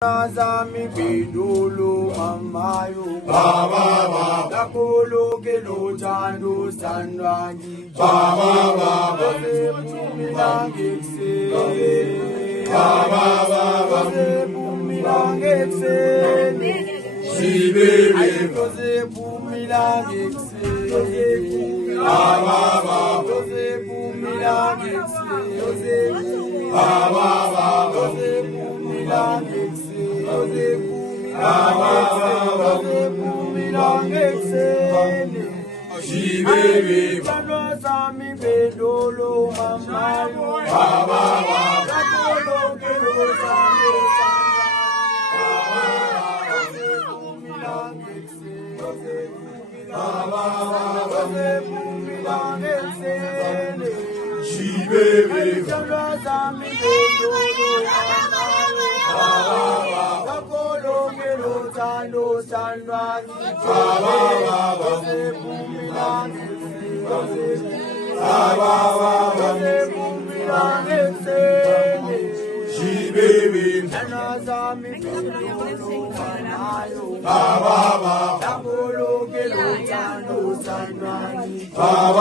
Zami bidulu mamayo Baba Nakolo kelo chando sandwangi Baba Bumilangekse Baba Bumilangekse Sibebe Bumilangekse Baba Bumilangekse Baba Sibebe Zami bedolo mamayo Nakolo kelo chando Sibebe Sibebe Baba